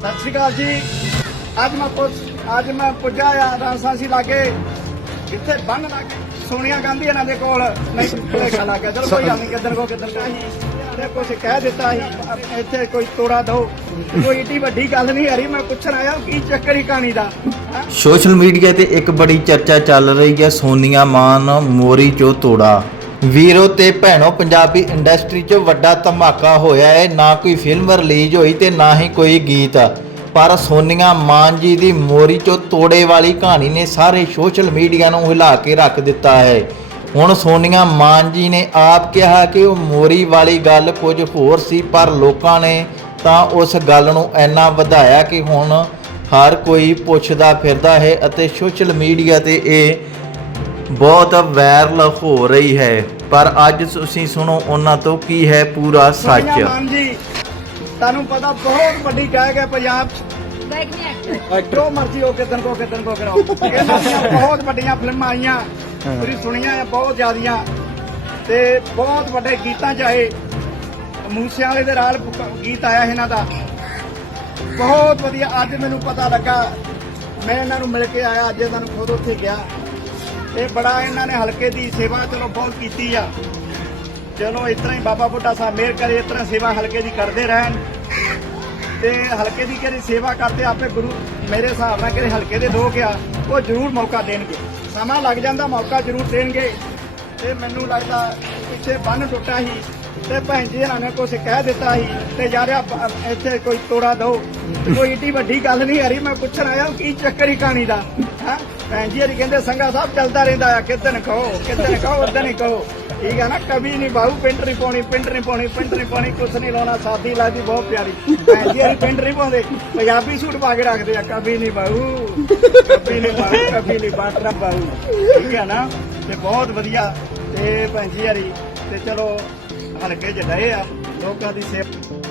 ਸਤਿ ਸ਼੍ਰੀ ਅਕਾਲ ਜੀ। ਅੱਜ ਮੈਂ ਪੁੱਛ ਅੱਜ ਮੈਂ ਪੁੱਜਾ ਆ ਰਾਸਾਸੀ ਲਾਗੇ। ਕਿੱਥੇ ਬੰਨ ਲਾਗੇ ਸੋਨੀਆ ਗਾਂਧੀ ਇਹਨਾਂ ਦੇ ਕੋਲ। ਨਹੀਂ ਭੁਲੇਖਾ ਲੱਗ ਗਿਆ। ਚਲੋ, ਕੋਈ ਗੱਲ ਕਿੱਧਰ ਕੋ ਕਿੱਧਰ ਕਾ ਤੇ ਕੁਝ ਕਹਿ ਦਿੱਤਾ ਸੀ ਇੱਥੇ ਕੋਈ ਤੋੜਾ ਦੋ। ਕੋਈ ਏਡੀ ਵੱਡੀ ਗੱਲ ਨਹੀਂ ਹਰੀ, ਮੈਂ ਪੁੱਛਣ ਆਇਆ, ਕੀ ਚੱਕਰ ਹੀ ਕਹਾਣੀ ਦਾ? ਸੋਸ਼ਲ ਮੀਡੀਆ ਤੇ ਇੱਕ ਬੜੀ ਚਰਚਾ ਚੱਲ ਰਹੀ ਹੈ, ਸੋਨੀਆ ਮਾਨ ਮੋਰੀ ਚੋ ਤੋੜਾ। ਵੀਰੋ ਤੇ ਭੈਣੋ, ਪੰਜਾਬੀ ਇੰਡਸਟਰੀ 'ਚ ਵੱਡਾ ਧਮਾਕਾ ਹੋਇਆ ਹੈ। ਨਾ ਕੋਈ ਫਿਲਮ ਰਿਲੀਜ਼ ਹੋਈ ਤੇ ਨਾ ਹੀ ਕੋਈ ਗੀਤ। ਪਰ ਸੋਨੀਆ ਮਾਨ ਜੀ ਦੀ ਮੋਰੀ 'ਚੋਂ ਤੋੜੇ ਵਾਲੀ ਕਹਾਣੀ ਨੇ ਸਾਰੇ ਸੋਸ਼ਲ ਮੀਡੀਆ ਨੂੰ ਹਿਲਾ ਕੇ ਰੱਖ ਦਿੱਤਾ ਹੈ। ਹੁਣ ਸੋਨੀਆ ਮਾਨ ਜੀ ਨੇ ਆਪ ਕਿਹਾ ਕਿ ਉਹ ਮੋਰੀ ਵਾਲੀ ਗੱਲ ਕੁਝ ਹੋਰ ਸੀ, ਪਰ ਲੋਕਾਂ ਨੇ ਤਾਂ ਉਸ ਗੱਲ ਨੂੰ ਇੰਨਾ ਵਧਾਇਆ ਕਿ ਹੁਣ ਹਰ ਕੋਈ ਪੁੱਛਦਾ ਫਿਰਦਾ ਹੈ ਅਤੇ ਸੋਸ਼ਲ ਮੀਡੀਆ ਤੇ ਇਹ ਬਹੁਤ ਵਾਇਰਲ ਹੋ ਰਹੀ ਹੈ ਪਰ ਅੱਜ ਤੁਸੀਂ ਸੁਣੋ ਉਹਨਾਂ ਤੋਂ ਕੀ ਹੈ ਪੂਰਾ ਸੱਚ। ਜੀ। ਤੁਹਾਨੂੰ ਪਤਾ ਬਹੁਤ ਵੱਡੀ ਗਾਇਕ ਹੈ ਪੰਜਾਬ 'ਚ। ਜੋ ਮਰਜ਼ੀ ਹੋ ਕੋ ਕਿਦਨ ਕੋ ਕਰਾਓ। ਇਹਨਾਂ ਦੀਆਂ ਬਹੁਤ ਵੱਡੀਆਂ ਫਿਲਮਾਂ ਆਈਆਂ ਤੁਸੀਂ ਸੁਣੀਆਂ ਆ ਬਹੁਤ ਜ਼ਿਆਦੀਆਂ। ਤੇ ਬਹੁਤ ਵੱਡੇ ਗੀਤਾਂ ਚ ਆਏ ਮੂਸੇ ਵਾਲੇ ਦੇ ਨਾਲ ਗੀਤ ਆਇਆ ਇਹਨਾਂ ਦਾ। ਬਹੁਤ ਵਧੀਆ। ਅੱਜ ਮੈਨੂੰ ਪਤਾ ਲੱਗਾ ਮੈਂ ਇਹਨਾਂ ਨੂੰ ਮਿਲ ਕੇ ਆਇਆ ਅੱਜ ਇਹਨਾਂ ਨੂੰ ਖੁਦ ਉੱਥੇ ਗਿਆ। ਤੇ ਬੜਾ ਇਹਨਾਂ ਨੇ ਹਲਕੇ ਦੀ ਸੇਵਾ ਚਲੋ ਬਹੁਤ ਕੀਤੀ ਆ। ਚਲੋ ਇਸ ਤਰ੍ਹਾਂ ਹੀ ਬਾਬਾ ਬੁੱਢਾ ਸਾਹਿਬ ਮਿਹਰ ਕਰੇ, ਇਸ ਤਰ੍ਹਾਂ ਸੇਵਾ ਹਲਕੇ ਦੀ ਕਰਦੇ ਰਹਿਣ। ਤੇ ਹਲਕੇ ਦੀ ਕਿਹੜੀ ਸੇਵਾ ਕਰਦੇ, ਆਪੇ ਗੁਰੂ ਮੇਰੇ ਹਿਸਾਬ ਨਾਲ ਕਿਹੜੇ ਹਲਕੇ ਦੇ ਲੋਕ ਆ, ਉਹ ਜ਼ਰੂਰ ਮੌਕਾ ਦੇਣਗੇ। ਸਮਾਂ ਲੱਗ ਜਾਂਦਾ, ਮੌਕਾ ਜ਼ਰੂਰ ਦੇਣਗੇ। ਤੇ ਮੈਨੂੰ ਲੱਗਦਾ ਪਿੱਛੇ ਬੰਨ ਟੁੱਟਾ ਸੀ ਤੇ ਭੈਣ ਜੀ ਇਹਨਾਂ ਨੇ ਕੁਝ ਕਹਿ ਦਿੱਤਾ ਸੀ ਤੇ ਯਾਰ ਇੱਥੇ ਕੋਈ ਤੋੜਾ ਦੋ ਕੋਈ ਏਡੀ ਵੱਡੀ ਗੱਲ ਨਹੀਂ ਹਰੀ ਮੈਂ ਪੁੱਛਣ ਆਇਆ ਕੀ ਚੱਕਰ ਹੀ ਕਹਾਣੀ ਦਾ? ਹੈਂ? ਭੈਣ ਜੀ, ਹਰੀ ਕਹਿੰਦੇ ਸੰਗਾ ਸਾਹਿਬ ਚੱਲਦਾ ਰਹਿੰਦਾ ਆ ਕਿਦਨ ਕਹੋ ਕਿਦਨ ਕਹੋ ਉਦਨ ਹੀ ਕਹੋ। ਠੀਕ ਹੈ ਨਾ ਕਵੀ ਨਹੀਂ ਬਾਹੂ ਪਿੰਡ ਨਹੀਂ ਪਾਉਣੀ, ਪਿੰਡ ਨਹੀਂ ਪਾਉਣੀ, ਪਿੰਡ ਨਹੀਂ ਪਾਉਣੀ, ਕੁਛ ਨਹੀਂ ਲਾਉਣਾ, ਸਾਦੀ ਲੱਗਦੀ ਬਹੁਤ ਪਿਆਰੀ। ਭੈਣ ਜੀ, ਹਰੀ ਪਿੰਡ ਨਹੀਂ ਪਾਉਂਦੇ, ਪੰਜਾਬੀ ਸੂਟ ਪਾ ਕੇ ਰੱਖਦੇ ਆ ਕਵੀ ਨਹੀਂ ਬਾਹੂ ਕਵੀ ਨਹੀਂ ਬਾਹੂ ਕਵੀ ਨਹੀਂ ਬਾਟਰਾ ਬਾਹੂ ਠੀਕ ਹੈ ਨਾ, ਤੇ ਬਹੁਤ ਵਧੀਆ। ਤੇ ਭੈਣ ਜੀ, ਹਰੀ, ਤੇ ਚਲੋ, ਹਲਕੇ ਚ ਡਏ ਆ, ਲੋਕਾਂ ਦੀ ਸੇਵਾ